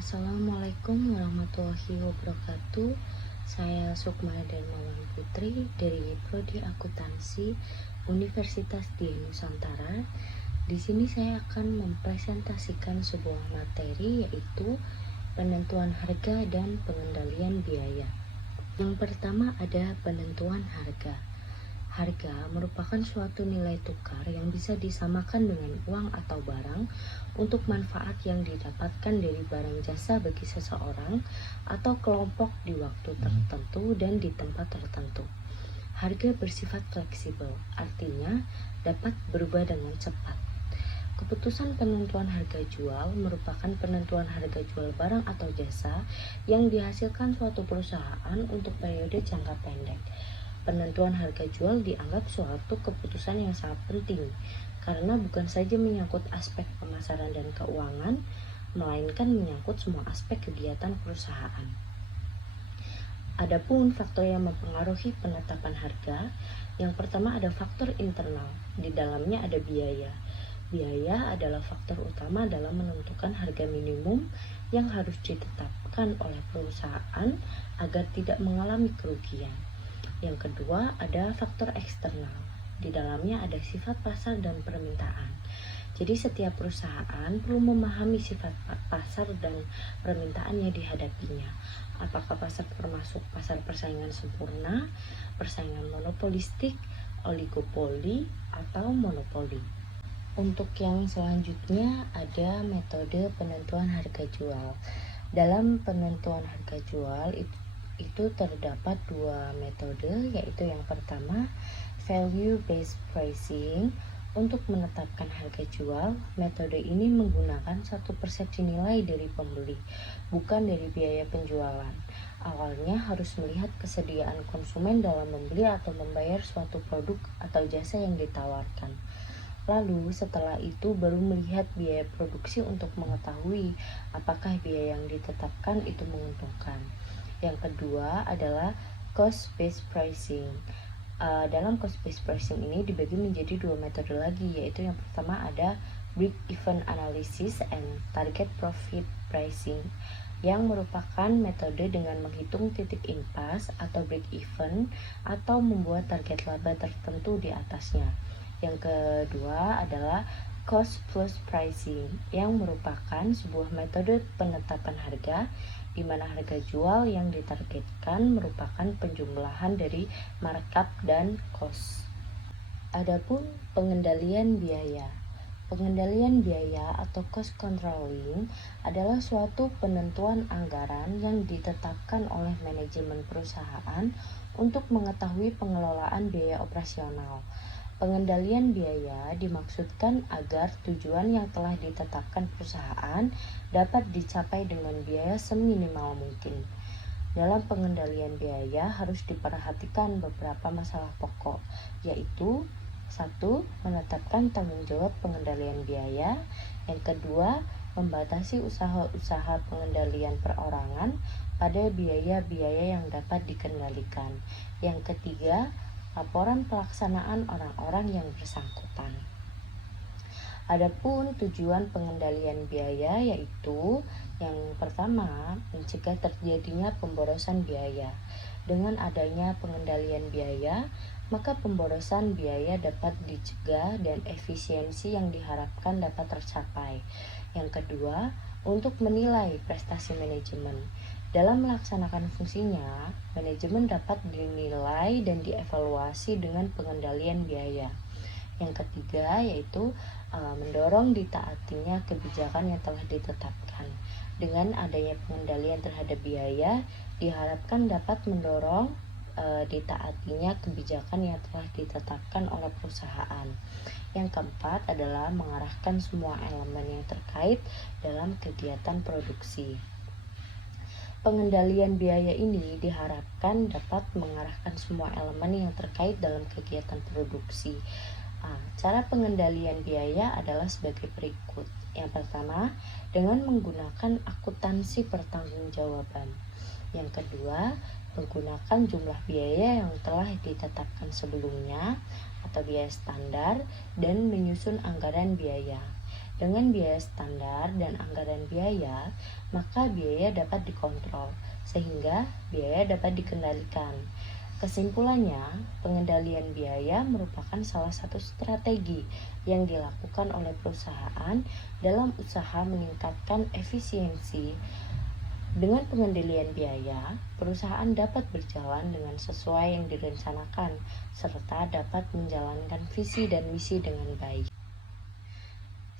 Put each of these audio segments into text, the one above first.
Assalamualaikum warahmatullahi wabarakatuh. Saya Sukma Darmawan Putri dari Prodi Akuntansi Universitas Dian Nusantara. Di sini saya akan mempresentasikan sebuah materi, yaitu penentuan harga dan pengendalian biaya. Yang pertama ada penentuan harga. Harga merupakan suatu nilai tukar yang bisa disamakan dengan uang atau barang untuk manfaat yang didapatkan dari barang jasa bagi seseorang atau kelompok di waktu tertentu dan di tempat tertentu. Harga bersifat fleksibel, artinya dapat berubah dengan cepat. Keputusan penentuan harga jual merupakan penentuan harga jual barang atau jasa yang dihasilkan suatu perusahaan untuk periode jangka pendek. Penentuan harga jual dianggap suatu keputusan yang sangat penting karena bukan saja menyangkut aspek pemasaran dan keuangan, melainkan menyangkut semua aspek kegiatan perusahaan. Adapun faktor yang mempengaruhi penetapan harga, yang pertama ada faktor internal, di dalamnya ada biaya. Biaya adalah faktor utama dalam menentukan harga minimum yang harus ditetapkan oleh perusahaan agar tidak mengalami kerugian. Yang kedua ada faktor eksternal, di dalamnya ada sifat pasar dan permintaan. Jadi setiap perusahaan perlu memahami sifat pasar dan permintaan yang dihadapinya. Apakah pasar termasuk pasar persaingan sempurna, persaingan monopolistik, oligopoli, atau monopoli. Untuk yang selanjutnya ada metode penentuan harga jual. Dalam penentuan harga jual itu terdapat dua metode, yaitu yang pertama value based pricing. Untuk menetapkan harga jual, metode ini menggunakan satu persepsi nilai dari pembeli, bukan dari biaya penjualan. Awalnya harus melihat kesediaan konsumen dalam membeli atau membayar suatu produk atau jasa yang ditawarkan. Lalu setelah itu baru melihat biaya produksi untuk mengetahui apakah biaya yang ditetapkan itu menguntungkan. Yang kedua adalah cost based pricing. Dalam cost based pricing ini dibagi menjadi dua metode lagi, yaitu yang pertama ada break even analysis and target profit pricing, yang merupakan metode dengan menghitung titik impas atau break even atau membuat target laba tertentu di atasnya. Yang kedua adalah cost plus pricing, yang merupakan sebuah metode penetapan harga di mana harga jual yang ditargetkan merupakan penjumlahan dari markup dan cost. Adapun pengendalian biaya. Pengendalian biaya atau cost controlling adalah suatu penentuan anggaran yang ditetapkan oleh manajemen perusahaan untuk mengetahui pengelolaan biaya operasional. Pengendalian biaya dimaksudkan agar tujuan yang telah ditetapkan perusahaan dapat dicapai dengan biaya seminimal mungkin. Dalam pengendalian biaya harus diperhatikan beberapa masalah pokok, yaitu 1. Menetapkan tanggung jawab pengendalian biaya. Yang kedua, membatasi usaha-usaha pengendalian perorangan pada biaya-biaya yang dapat dikendalikan. Yang ketiga, laporan pelaksanaan orang-orang yang bersangkutan. Adapun tujuan pengendalian biaya yaitu yang pertama, mencegah terjadinya pemborosan biaya. Dengan adanya pengendalian biaya, maka pemborosan biaya dapat dicegah dan efisiensi yang diharapkan dapat tercapai. Yang kedua, untuk menilai prestasi manajemen. Dalam melaksanakan fungsinya, manajemen dapat dinilai dan dievaluasi dengan pengendalian biaya. Yang ketiga yaitu mendorong ditaatinya kebijakan yang telah ditetapkan. Dengan adanya pengendalian terhadap biaya, diharapkan dapat mendorong ditaatinya kebijakan yang telah ditetapkan oleh perusahaan. Yang keempat adalah mengarahkan semua elemen yang terkait dalam kegiatan produksi. Pengendalian biaya ini diharapkan dapat mengarahkan semua elemen yang terkait dalam kegiatan produksi. Cara pengendalian biaya adalah sebagai berikut. Yang pertama, dengan menggunakan akuntansi pertanggungjawaban. Yang kedua, menggunakan jumlah biaya yang telah ditetapkan sebelumnya atau biaya standar dan menyusun anggaran biaya. Dengan biaya standar dan anggaran biaya, maka biaya dapat dikontrol, sehingga biaya dapat dikendalikan. Kesimpulannya, pengendalian biaya merupakan salah satu strategi yang dilakukan oleh perusahaan dalam usaha meningkatkan efisiensi. Dengan pengendalian biaya, perusahaan dapat berjalan dengan sesuai yang direncanakan, serta dapat menjalankan visi dan misi dengan baik.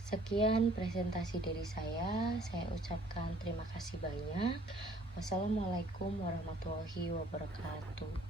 Sekian presentasi dari saya ucapkan terima kasih banyak. Wassalamualaikum warahmatullahi wabarakatuh.